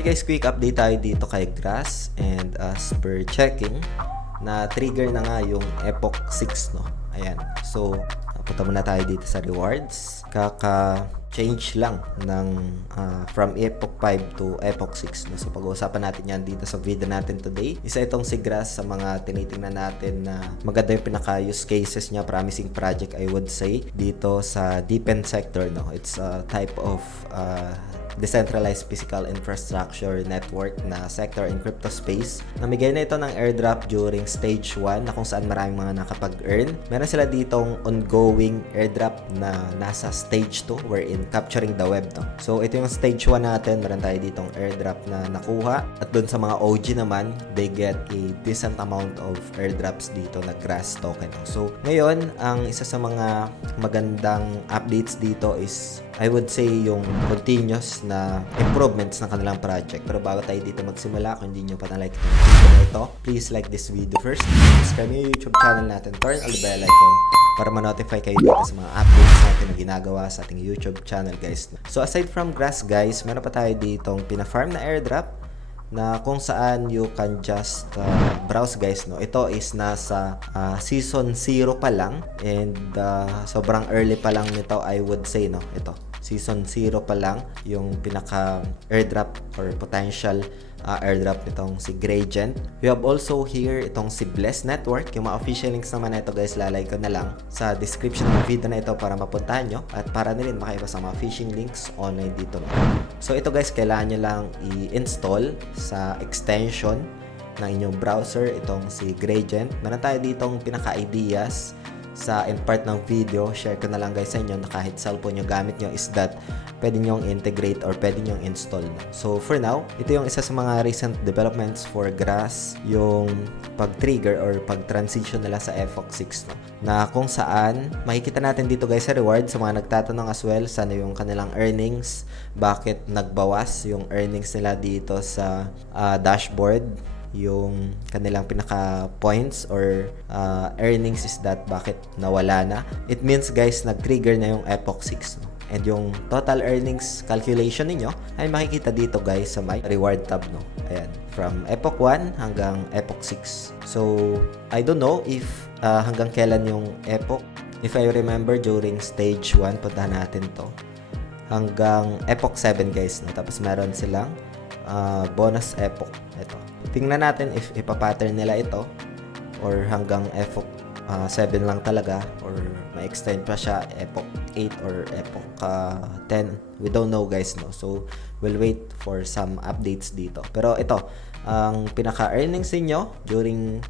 Hi guys, quick update tayo dito kay Grass, and as per checking, na trigger na nga yung Epoch 6, no? Ayan. So, punta muna tayo dito sa rewards. Kaka-change lang ng from Epoch 5 to Epoch 6, no? So, pag-uusapan natin yan dito sa video natin today. Isa itong si Grass sa mga tinitingnan natin na maganda yung pinaka-use cases niya, promising project I would say, dito sa defense sector, no? It's a type of decentralized physical infrastructure network na sector in crypto space. Namigay na ito ng airdrop during stage 1 na kung saan maraming mga nakapag-earn. Meron sila ditong ongoing airdrop na nasa stage 2 wherein capturing the web, no? So ito yung stage 1 natin. Meron tayo ditong airdrop na nakuha, at dun sa mga OG naman, they get a decent amount of airdrops dito na Grass token, no? So ngayon, ang isa sa mga magandang updates dito is I would say yung continuous na improvements ng kanilang project. Pero bago tayo dito magsimula, kung hindi nyo pa na-like itong video na ito, please like this video first. Subscribe yung YouTube channel natin, turn on the bell icon para ma-notify kayo dito sa mga updates natin na ginagawa sa ating YouTube channel, guys. So aside from Grass, guys, meron pa tayo ditong pina-farm na airdrop na kung saan you can just browse, guys, no? Ito is nasa season 0 pa lang, and sobrang early pa lang nito, I would say, no? Ito, season 0 pa lang yung pinaka airdrop or potential airdrop nitong si Gradient. We have also here itong si Bless Network. Yung mga official links naman na ito, guys, lalagay ko na lang sa description ng video na ito para mapuntahan nyo, at para na rin makaiba sa mga phishing links online dito, no? So ito, guys, kailangan nyo lang i-install sa extension ng inyong browser itong si Gradient. Meron tayo ditong pinaka-ideas sa end part ng video. Share ko na lang, guys, sa inyo na kahit cellphone yung gamit nyo is that pwede nyong integrate or pwede nyong install. So for now, ito yung isa sa mga recent developments for Grass, yung pag-trigger or pag-transition nila sa Epoch 6, no? Na kung saan makikita natin dito, guys, sa reward. Sa mga nagtatanong as well, sana yung kanilang earnings, bakit nagbawas yung earnings nila dito sa dashboard, yung kanilang pinaka points or earnings is that bakit nawala na. It means, guys, nag-trigger na yung Epoch 6, no? And yung total earnings calculation ninyo ay makikita dito, guys, sa my reward tab, no? Ayan, from Epoch 1 hanggang Epoch 6. So I don't know if hanggang kailan yung Epoch. If I remember, during stage 1, puntahan natin to hanggang Epoch 7, guys, no? Tapos meron silang bonus Epoch. Ito, tingnan natin if ipapattern nila ito or hanggang Epoch 7 lang talaga, or ma-extend pa siya Epoch 8 or Epoch 10. We don't know, guys, no? So we'll wait for some updates dito. Pero ito, ang pinaka-earnings niyo during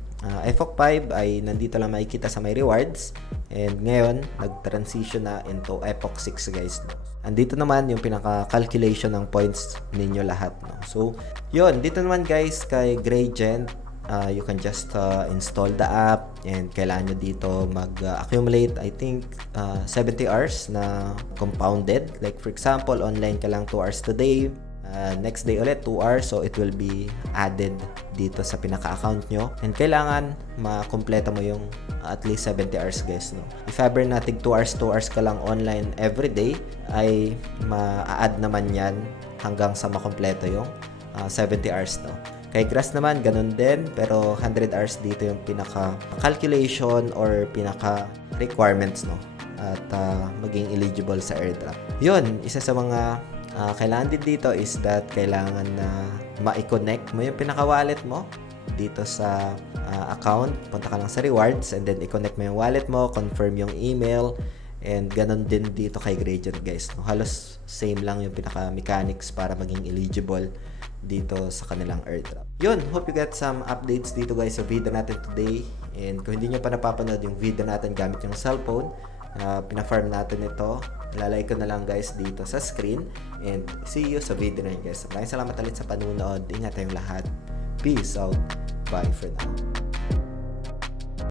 Epoch 5 ay nandito lang makikita sa my rewards, and ngayon nag-transition na into Epoch 6, guys, no? Andito naman yung pinaka-calculation ng points ninyo lahat, no? So yun, dito naman, guys, kay Gradient, you can just install the app, and kailangan nyo dito mag-accumulate, I think 70 hours na compounded. Like for example, online ka lang 2 hours today, next day ulit 2 hours, so it will be added dito sa pinaka-account nyo, and kailangan makompleto mo yung at least 70 hours, guys, no? If ever natin 2 hours ka lang online every day, ay ma-add naman yan hanggang sa makompleto yung 70 hours, no? Kay Grass naman, ganun din, pero 100 hours dito yung pinaka-calculation or pinaka-requirements, no? At maging eligible sa airdrop. Yun, isa sa mga kailangan din dito is that kailangan na ma-connect mo yung pinaka-wallet mo dito sa account. Punta ka lang sa rewards, and then i-connect mo yung wallet mo, confirm yung email, and ganun din dito kay Gradient, guys, no? Halos same lang yung pinaka-mechanics para maging eligible dito sa kanilang airdrop. Yun, hope you get some updates dito, guys, sa video natin today. And kung hindi nyo pa napapanood yung video natin gamit yung cellphone, pina-farm natin ito, lalagay ko na lang, guys, dito sa screen. And see you sa video na yun, guys. Maraming salamat ulit sa panunood. Ingat tayong lahat. Peace out. Bye for now.